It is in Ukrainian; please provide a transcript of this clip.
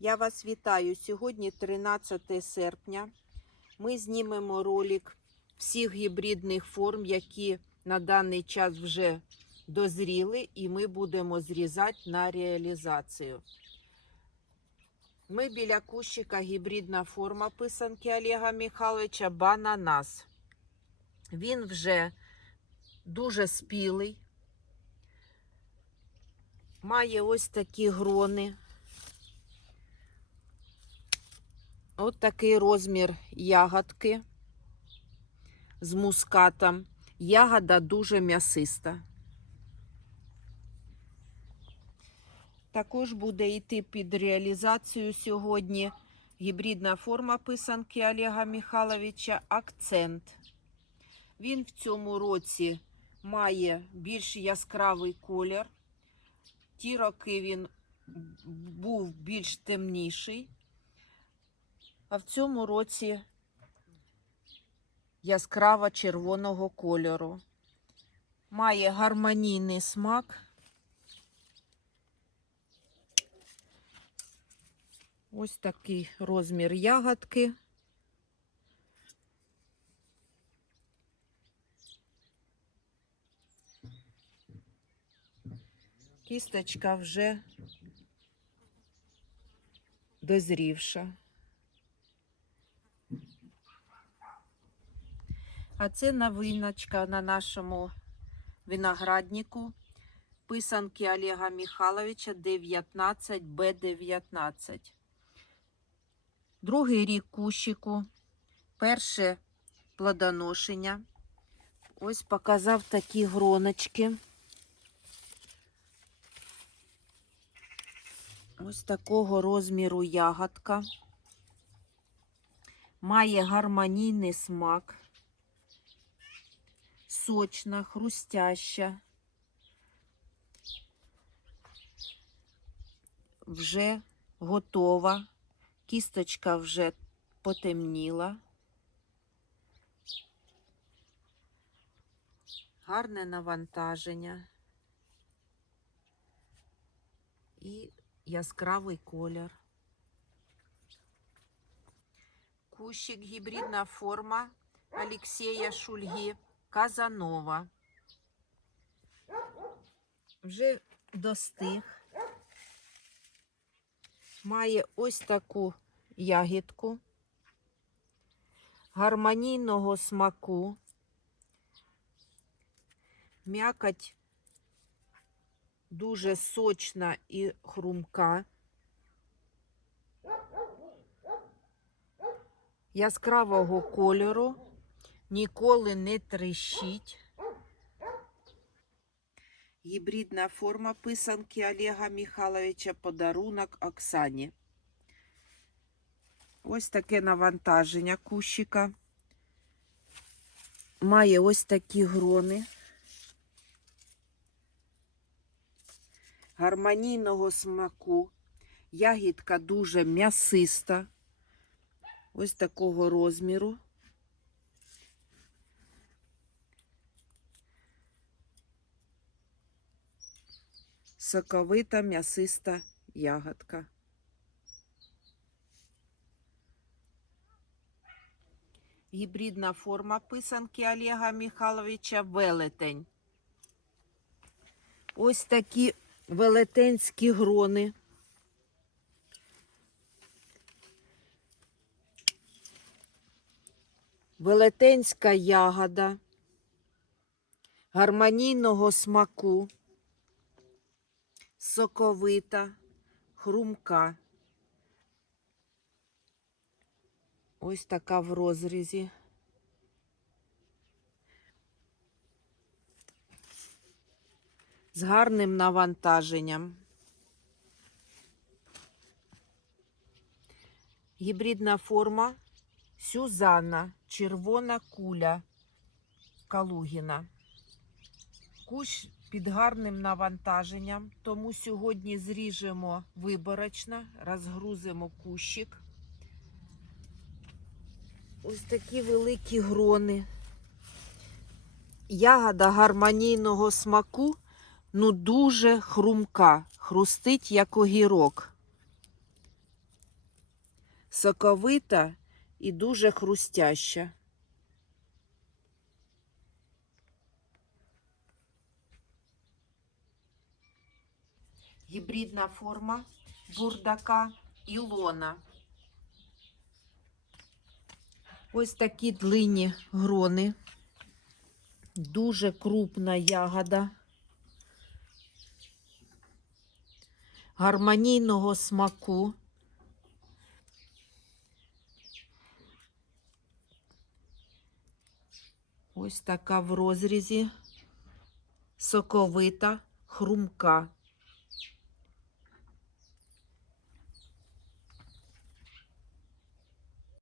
Я вас вітаю. Сьогодні 13 серпня. Ми знімемо ролик всіх гібридних форм, які на даний час вже дозріли, і ми будемо зрізати на реалізацію. Ми біля кущика гібридна форма писанки Олега Михайловича Бананас. Він вже дуже спілий. Має ось такі грони. От такий розмір ягодки з мускатом. Ягода дуже м'ясиста. Також буде йти під реалізацію сьогодні гібридна форма писанки Олега Михайловича Акцент. Він в цьому році має більш яскравий колір. Ті роки він був більш темніший, а в цьому році яскраво червоного кольору. Має гармонійний смак. Ось такий розмір ягодки. Кісточка вже дозрівша. А це новиночка на нашому винограднику писанки Олега Михайловича 19Б19. Другий рік кущику, перше плодоношення. Ось показав такі гроночки. Ось такого розміру ягодка. Має гармонійний смак, сочна, хрустяща. Вже готова. Кісточка вже потемніла. Гарне навантаження. І яскравий колір. Кущик гібридна форма Алексея Шульги Казанова. Вже достиг. Має ось таку ягідку гармонійного смаку. М'якоть дуже сочна і хрумка. Яскравого кольору, ніколи не тріщить. Гібридна форма писанки Олега Михайловича подарунок Оксані. Ось таке навантаження кущика. Має ось такі грони. гармонійного смаку. Ягідка дуже м'ясиста. Ось такого розміру. Соковита м'ясиста ягодка. Гібридна форма писанки Олега Михайловича Велетень. Ось такі велетенські грони. Велетенська ягода гармонійного смаку, соковита, хрумка. Ось така в розрізі. з гарним навантаженням. Гібридна форма Сюзанна, червона куля Калугіна. Кущ під гарним навантаженням, тому сьогодні зріжемо виборочно, розгрузимо кущик. Ось такі великі грони. Ягода гармонійного смаку ну дуже хрумка, хрустить, як огірок. соковита і дуже хрустяща. Гібридна форма бурдака Ілона. Ось такі длинні грони. Дуже крупна ягода. Гармонійного смаку. Ось така в розрізі. Соковита, хрумка.